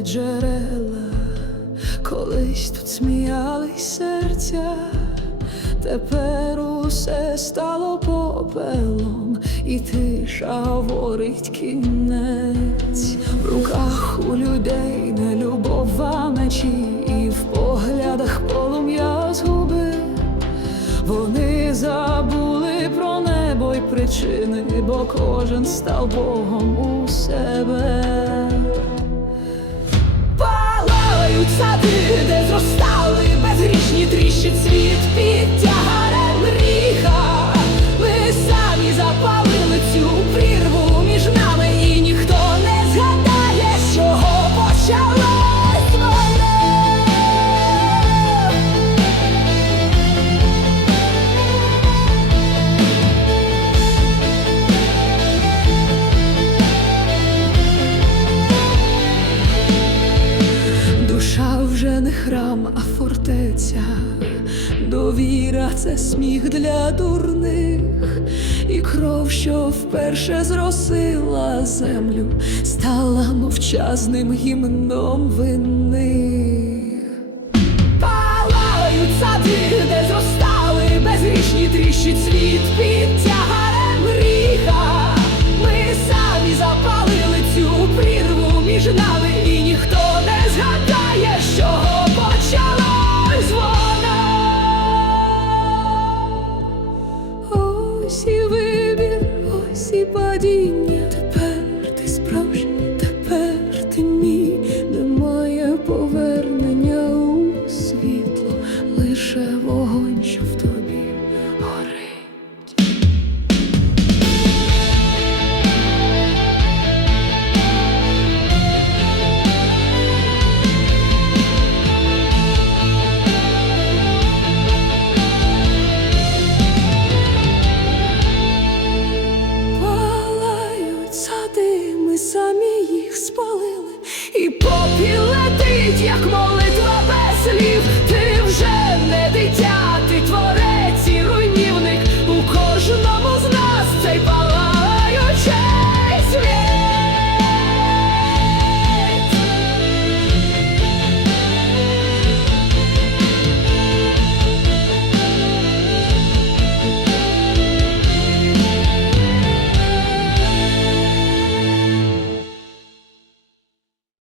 джерела, колись тут сміялись серця, тепер усе стало попелом, і тиша говорить кінець. В руках у людей не любов, а мечі, і в поглядах полум'я згуби. Вони забули про небо й причини, бо кожен став Богом у себе. Палають сади, де зростали безгрішні тріщить світ під храм, а фортеця. Довіра це сміх для дурних, і кров, що вперше зросила землю, стала мовчазним гімном винних. Палають сади, де зростали безгрішні тріщить світ під тягарем гріха. Ми самі запалили цю прірву між нами, і ніхто не згадає, з Ось і вибір, ось і падіння. Самі